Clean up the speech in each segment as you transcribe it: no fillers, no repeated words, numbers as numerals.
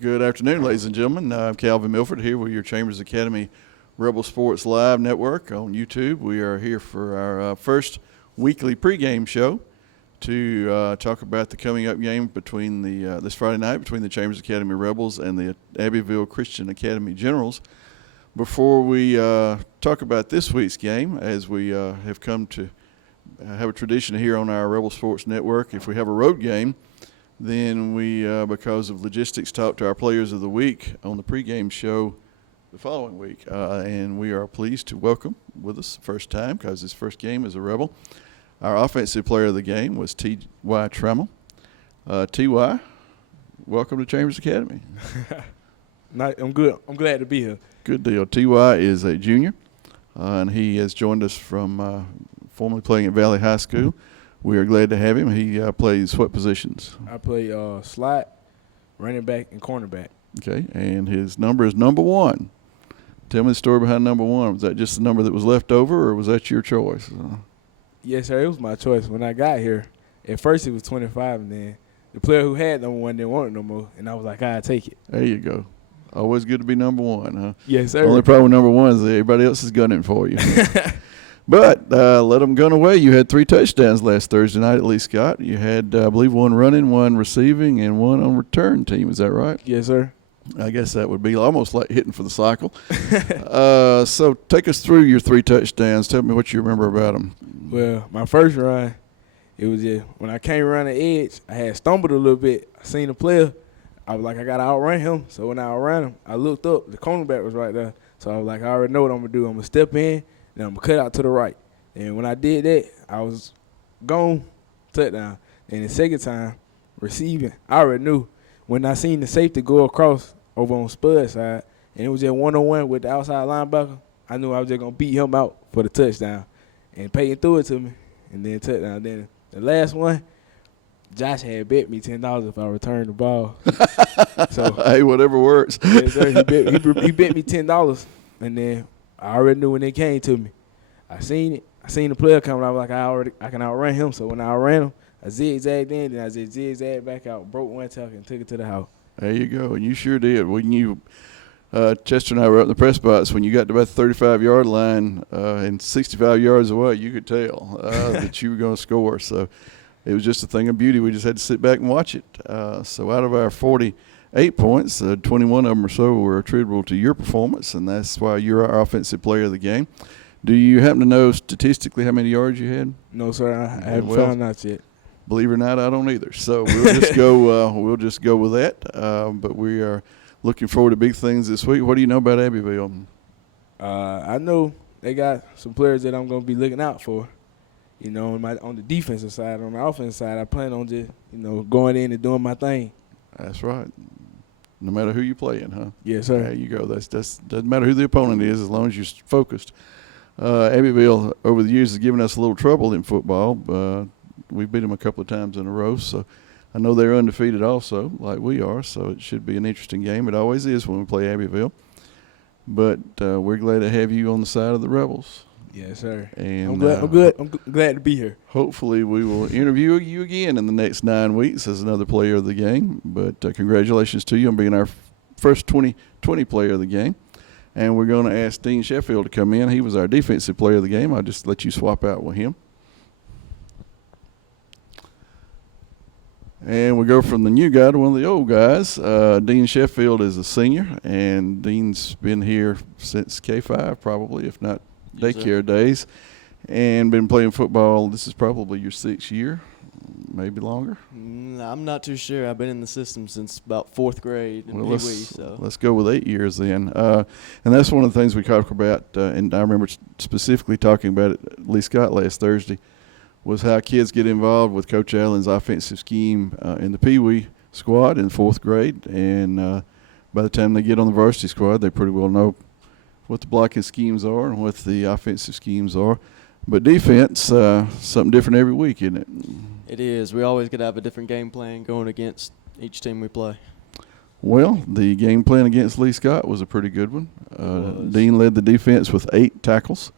Good afternoon, ladies and gentlemen. I'm Calvin Milford here with your Chambers Academy Rebel Sports Live Network on YouTube. We are here for our first weekly pregame show to talk about the coming up game between this Friday night between the Chambers Academy Rebels and the Abbeville Christian Academy Generals. Before we talk about this week's game, as we have come to have a tradition here on our Rebel Sports Network, if we have a road game, then we, because of logistics, talk to our players of the week on the pregame show the following week. And we are pleased to welcome with us first time, because his first game as a Rebel, our offensive player of the game was T.Y. Trammell. T.Y., welcome to Chambers Academy. I'm good. I'm glad to be here. Good deal. T.Y. is a junior, and he has joined us from formerly playing at Valley High School. We are glad to have him. He plays what positions? I play slot, running back, and cornerback. Okay, and his number is number 1. Tell me the story behind number 1. Was that just the number that was left over, or was that your choice? Yes, sir. It was my choice. When I got here, at first it was 25, and then the player who had number 1 didn't want it no more, and I was like, I'll take it. There you go. Always good to be number 1, huh? Yes, sir. Only problem with number 1 is that everybody else is gunning for you. But let them gun away. You had 3 touchdowns last Thursday night at Lee Scott. You had, I believe, 1 running, 1 receiving, and 1 on return team. Is that right? Yes, sir. I guess that would be almost like hitting for the cycle. So take us through your 3 touchdowns. Tell me what you remember about them. Well, my first run, it was just when I came around the edge, I had stumbled a little bit. I seen the player. I was like, I got to outrun him. So when I outran him, I looked up. The cornerback was right there. So I was like, I already know what I'm going to do. I'm going to step in. Then I'm going to cut out to the right. And when I did that, I was gone, touchdown. And the second time, receiving, I already knew. When I seen the safety go across over on Spud's side, and it was just one-on-one with the outside linebacker, I knew I was just going to beat him out for the touchdown. And Peyton threw it to me, and then touchdown. Then the last one, Josh had bet me $10 if I returned the ball. So hey, whatever works. Yes, sir, he bet me $10, and then I already knew when it came to me. I seen it. I seen the player coming. I was like, I can outrun him. So when I outran him, I zigzagged in, then I just zigzagged back out, broke one tackle, and took it to the house. There you go, and you sure did. When you, Chester and I were up in the press box, when you got to about the 35-yard line and 65 yards away, you could tell that you were going to score. So it was just a thing of beauty. We just had to sit back and watch it. So out of our 48 points, 21 of them or so were attributable to your performance, and that's why you're our offensive player of the game. Do you happen to know statistically how many yards you had? No, sir. I haven't found out yet. Believe it or not, I don't either. So we'll just go. We'll just go with that. But we are looking forward to big things this week. What do you know about Abbeville? I know they got some players that I'm going to be looking out for. You know, on the defensive side, on the offensive side, I plan on just going in and doing my thing. That's right. No matter who you're playing, huh? Yes, sir. There you go. That's doesn't matter who the opponent is, as long as you're focused. Abbeville over the years has given us a little trouble in football. We beat them a couple of times in a row, so I know they're undefeated also, like we are. So it should be an interesting game. It always is when we play Abbeville. But we're glad to have you on the side of the Rebels. Yes, sir. And I'm good. I'm glad to be here. Hopefully we will interview you again in the next 9 weeks as another player of the game. But congratulations to you on being our first 2020 player of the game. And we're going to ask Dean Sheffield to come in. He was our defensive player of the game. I'll just let you swap out with him. And we go from the new guy to one of the old guys. Dean Sheffield is a senior, and Dean's been here since K-5 probably, if not daycare days, and been playing football. This is probably your 6th year, maybe longer. I'm not too sure. I've been in the system since about 4th grade in Pee Wee. So let's go with 8 years then. And that's one of the things we talk about, and I remember specifically talking about it at Lee Scott last Thursday, was how kids get involved with Coach Allen's offensive scheme in the Pee Wee squad in 4th grade. And by the time they get on the varsity squad, they pretty well know what the blocking schemes are and what the offensive schemes are. But defense, something different every week, isn't it? It is. We always got to have a different game plan going against each team we play. Well, the game plan against Lee Scott was a pretty good one. Dean led the defense with 8 tackles.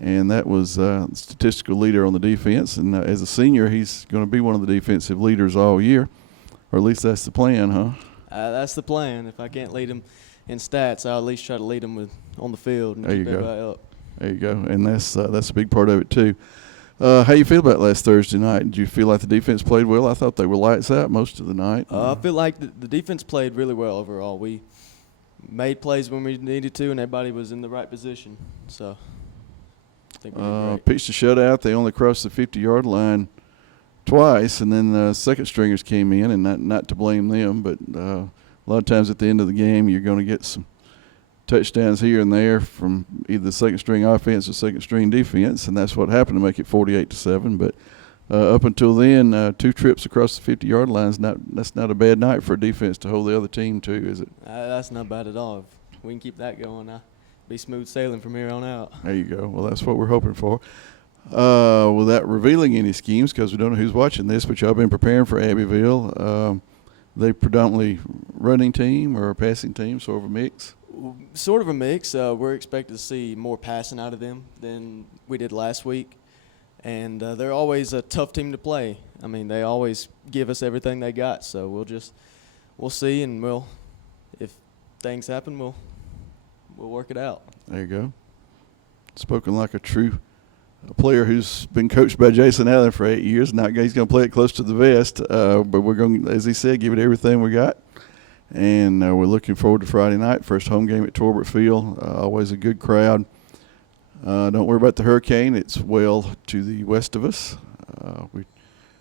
And that was the statistical leader on the defense. And as a senior, he's going to be one of the defensive leaders all year, or at least that's the plan, huh? That's the plan. If I can't lead them in stats, I'll at least try to lead them on the field and There keep you go. everybody up. There you go, and that's a big part of it too. How you feel about last Thursday night? Did you feel like the defense played well? I thought they were lights out most of the night. I feel like the defense played really well overall. We made plays when we needed to, and everybody was in the right position. So I think we did great. Pitched a shutout. They only crossed the 50-yard line twice, and then the second stringers came in, and not to blame them, but a lot of times at the end of the game you're going to get some touchdowns here and there from either the second string offense or second string defense, and that's what happened to make it 48-7. But up until then, 2 trips across the 50-yard line that's not a bad night for a defense to hold the other team to, is it? That's not bad at all. If we can keep that going, be smooth sailing from here on out. There you go. Well, that's what we're hoping for. Without revealing any schemes, because we don't know who's watching this, but y'all been preparing for Abbeville. They predominantly running team or a passing team, sort of a mix? Sort of a mix. We're expected to see more passing out of them than we did last week. And they're always a tough team to play. I mean, they always give us everything they got. So we'll see, and if things happen, we'll work it out. There you go. Spoken like a true player who's been coached by Jason Allen for 8 years. Now he's going to play it close to the vest, but we're going, as he said, give it everything we got. And we're looking forward to Friday night, first home game at Torbert Field. Always a good crowd. Don't worry about the hurricane. It's well to the west of us. We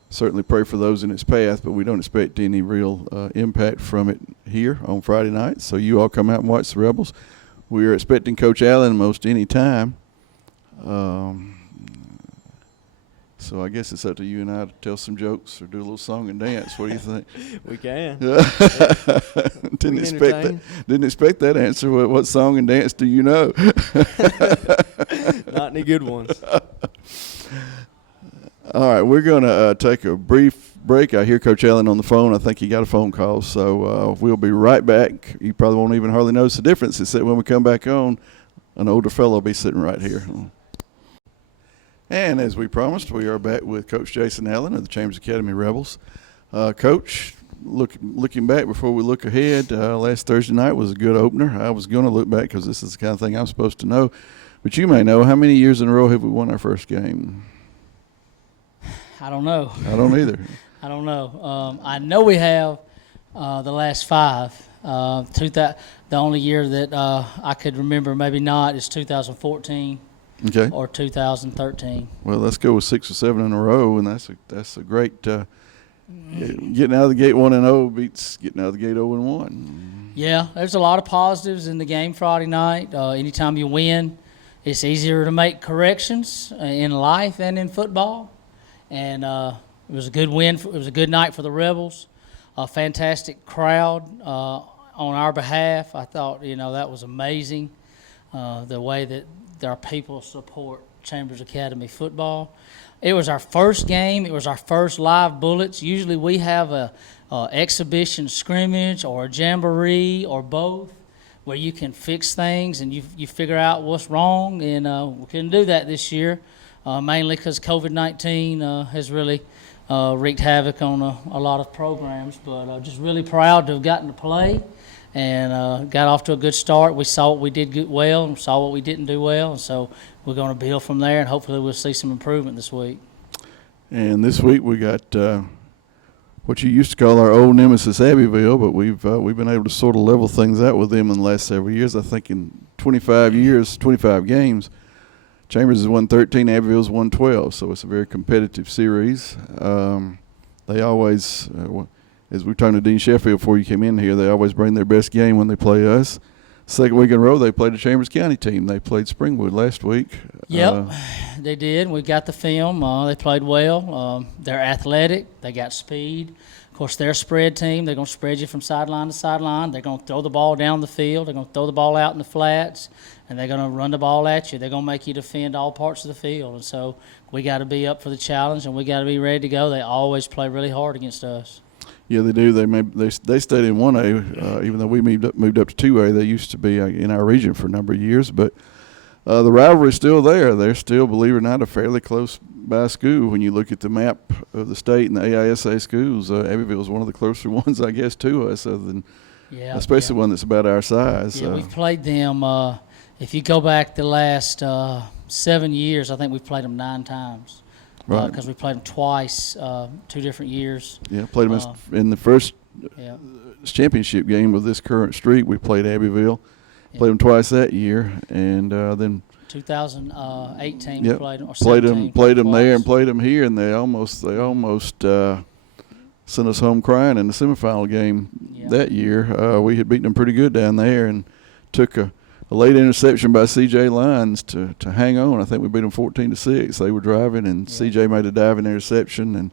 certainly pray for those in its path, but we don't expect any real impact from it here on Friday night. So you all come out and watch the Rebels. We are expecting Coach Allen most any time. So I guess it's up to you and I to tell some jokes or do a little song and dance. What do you think? We can. Didn't expect that answer. What song and dance do you know? Not any good ones. All right, we're going to take a brief break. I hear Coach Allen on the phone. I think he got a phone call, so we'll be right back. You probably won't even hardly notice the difference, except when we come back on, an older fellow will be sitting right here. And as we promised, we are back with Coach Jason Allen of the Chambers Academy Rebels. Coach, looking back before we look ahead, last Thursday night was a good opener. I was going to look back because this is the kind of thing I'm supposed to know. But you may know, how many years in a row have we won our first game? I don't know. I don't either. I don't know. I know we have the last 5. The only year that I could remember, maybe not, is 2014. Okay. Or 2013. Well, let's go with 6 or 7 in a row, and that's a great getting out of the gate 1-0 beats getting out of the gate 0-1. Yeah, there's a lot of positives in the game Friday night. Anytime you win, it's easier to make corrections in life and in football. And it was a good win. It was a good night for the Rebels. A fantastic crowd on our behalf. I thought that was amazing. The way that our people support Chambers Academy football. It was our first game. It was our first live bullets. Usually we have a exhibition scrimmage or a jamboree or both where you can fix things and you figure out what's wrong. And we couldn't do that this year, mainly because COVID-19 has really wreaked havoc on a lot of programs. But just really proud to have gotten to play. And got off to a good start. We saw what we did good well and saw what we didn't do well. And so we're going to build from there, and hopefully we'll see some improvement this week. And this week we got what you used to call our old nemesis, Abbeville, but we've been able to sort of level things out with them in the last several years. I think in 25 games, Chambers has won 13, Abbeville's won 12, so it's a very competitive series. They always as we talked to Dean Sheffield before you came in here, they always bring their best game when they play us. Second week in a row, they played a Chambers County team. They played Springwood last week. Yep, they did. We got the film. They played well. They're athletic. They got speed. Of course, they're a spread team. They're going to spread you from sideline to sideline. They're going to throw the ball down the field. They're going to throw the ball out in the flats, and they're going to run the ball at you. They're going to make you defend all parts of the field. And so we got to be up for the challenge, and we got to be ready to go. They always play really hard against us. Yeah, they do. They stayed in 1A, even though we moved up to 2A. They used to be in our region for a number of years. But the rivalry's still there. They're still, believe it or not, a fairly close by school. When you look at the map of the state and the AISA schools, Abbeville is one of the closer ones, I guess, to us, other than especially one that's about our size. Yeah, we've played them. If you go back the last 7 years, I think we've played them 9 times. Right. Because we played them twice, 2 different years. Yeah, played them in the first championship game of this current streak. We played Abbeville. Played them twice that year, and then 2018 we played them. Or played them there and played them here, and they almost sent us home crying in the semifinal game that year. We had beaten them pretty good down there, and took a late interception by C.J. Lyons to hang on. I think we beat them 14-6. They were driving, and C.J. made a diving interception,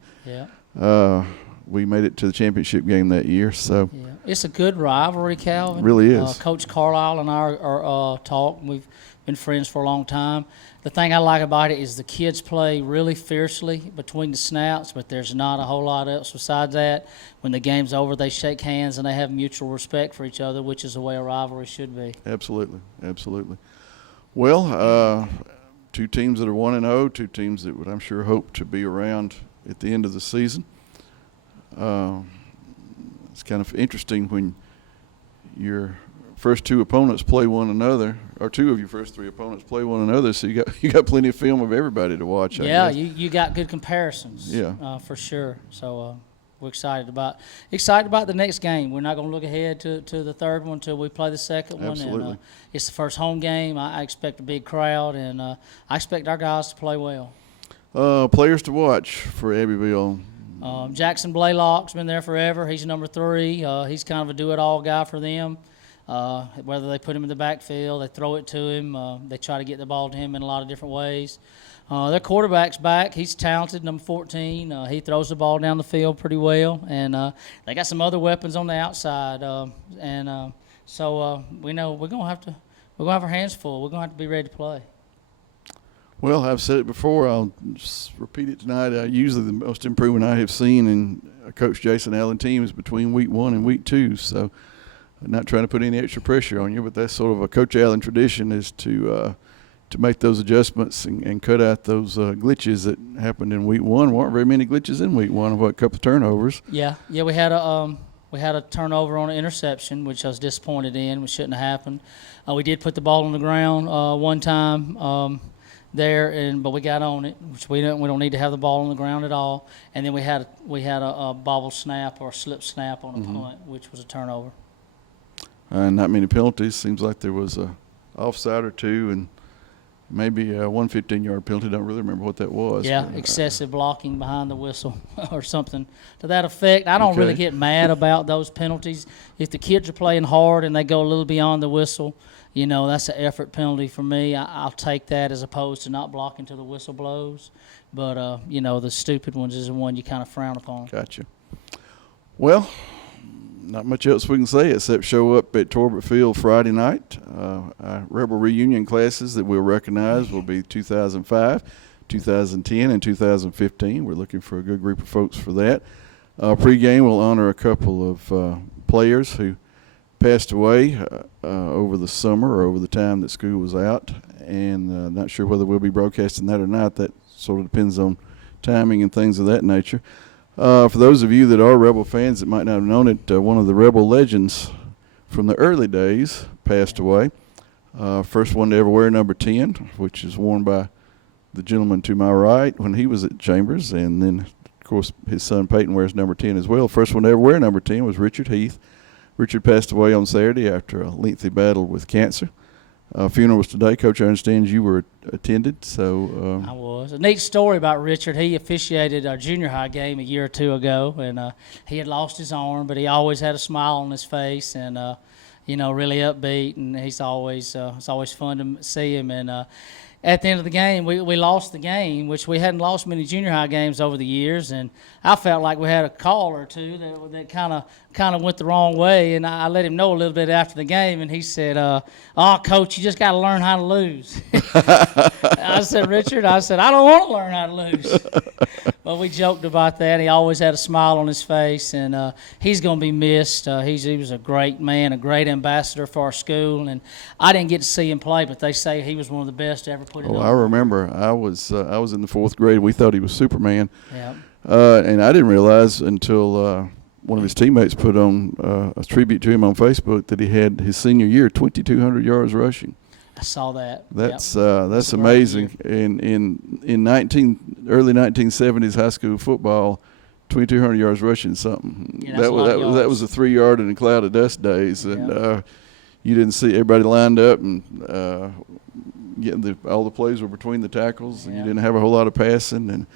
and we made it to the championship game that year. So it's a good rivalry, Calvin. It really is. Coach Carlisle and I are talking. We've been friends for a long time. The thing I like about it is the kids play really fiercely between the snaps, but there's not a whole lot else besides that. When the game's over, they shake hands and they have mutual respect for each other, which is the way a rivalry should be. Absolutely, absolutely. Well, 2 teams that are 1-0, 2 teams that would, I'm sure, hope to be around at the end of the season. It's kind of interesting when your first 2 opponents play one another, or 2 of your first 3 opponents play one another. So you got plenty of film of everybody to watch. I guess. You got good comparisons. Yeah, for sure. So we're excited about the next game. We're not going to look ahead to the third one until we play the second one. Absolutely. And it's the first home game. I expect a big crowd, and I expect our guys to play well. Players to watch for Abbeville. Jackson Blaylock's been there forever. He's number 3. He's kind of a do-it-all guy for them. Whether they put him in the backfield, they throw it to him, they try to get the ball to him in a lot of different ways. Their quarterback's back. He's talented, number 14. He throws the ball down the field pretty well. And they got some other weapons on the outside. So we know we're gonna have our hands full. We're gonna have to be ready to play. Well, I've said it before. I'll just repeat it tonight. Usually the most improvement I have seen in Coach Jason Allen team is between week 1 and week 2. So I'm not trying to put any extra pressure on you, but that's sort of a Coach Allen tradition, is to make those adjustments and cut out those glitches that happened in week 1. Weren't very many glitches in week 1. A couple of turnovers. Yeah. We had a turnover on an interception, which I was disappointed in, which shouldn't have happened. We did put the ball on the ground one time. But we got on it, which we don't need to have the ball on the ground at all. And then we had a bobble snap or a slip snap on a punt, which was a turnover. Not many penalties. Seems like there was a offside or 2, and maybe one 15-yard penalty. Don't really remember what that was. Yeah, excessive blocking behind the whistle or something to that effect. I don't really get mad about those penalties. If the kids are playing hard and they go a little beyond the whistle, that's an effort penalty for me. I'll take that as opposed to not blocking till the whistle blows. But, the stupid ones is the one you kind of frown upon. Gotcha. Well, not much else we can say except show up at Torbert Field Friday night. Our Rebel reunion classes that we'll recognize will be 2005, 2010, and 2015. We're looking for a good group of folks for that. Pre-game, we'll honor a couple of players who passed away over the summer or over the time that school was out, and not sure whether we'll be broadcasting that or not. That sort of depends on timing and things of that nature. For those of you that are Rebel fans that might not have known it, one of the Rebel legends from the early days passed away. First one to ever wear number 10, which is worn by the gentleman to my right when he was at Chambers, and then, of course, his son Peyton wears number 10 as well. First one to ever wear number 10 was Richard Heath. Richard passed away on Saturday after a lengthy battle with cancer. Funeral was today. Coach, I understand you were attended. So I was. A neat story about Richard. He officiated our junior high game a year or 2 ago, and he had lost his arm, but he always had a smile on his face, and really upbeat. And it's always fun to see him. And at the end of the game, we lost the game, which we hadn't lost many junior high games over the years, and I felt like we had a call or two that kind of went the wrong way, and I let him know a little bit after the game, and he said, "Oh, Coach, you just got to learn how to lose." I said, "Richard," I don't want to learn how to lose. But we joked about that. He always had a smile on his face, and he's going to be missed. He was a great man, a great ambassador for our school, and I didn't get to see him play, but they say he was one of the best to ever put it on. I remember. I was in the 4th grade. We thought he was Superman. Yeah. And I didn't realize until one of his teammates put on a tribute to him on Facebook that he had his senior year 2,200 yards rushing. I saw that. That's Yep. that's amazing. In early 1970s high school football, 2,200 yards rushing something. Yeah, that's a lot of that was a 3-yard in a cloud of dust days, and you didn't see everybody lined up and getting all the plays were between the tackles, and you didn't have a whole lot of passing, and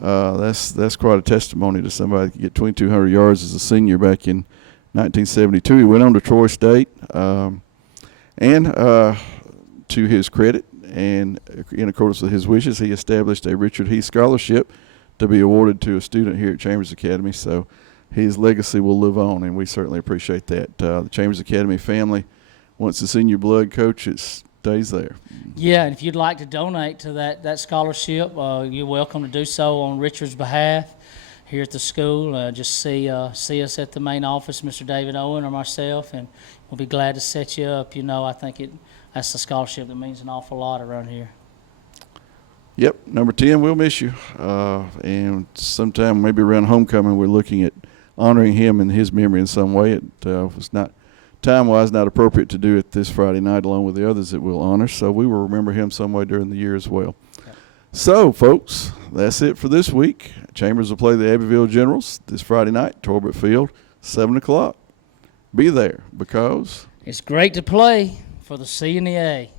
that's quite a testimony to somebody that could get 2,200 yards as a senior back in 1972. He went on to Troy State, and to his credit, and in accordance with his wishes, he established a Richard Heath Scholarship to be awarded to a student here at Chambers Academy. So his legacy will live on, and we certainly appreciate that. The Chambers Academy family, once it's in your blood, Coach, it stays there. Yeah, and if you'd like to donate to that scholarship, you're welcome to do so on Richard's behalf here at the school. Just see us at the main office, Mr. David Owen or myself, and we'll be glad to set you up. I think that's a scholarship that means an awful lot around here. Yep, number 10, we'll miss you. And sometime maybe around homecoming, we're looking at honoring him in his memory in some way. It was not time-wise not appropriate to do it this Friday night along with the others that we'll honor, so we will remember him some way during the year as well. Yep. So, folks, that's it for this week. Chambers will play the Abbeville Generals this Friday night, Torbert Field, 7 o'clock. Be there because it's great to play for the C and the A.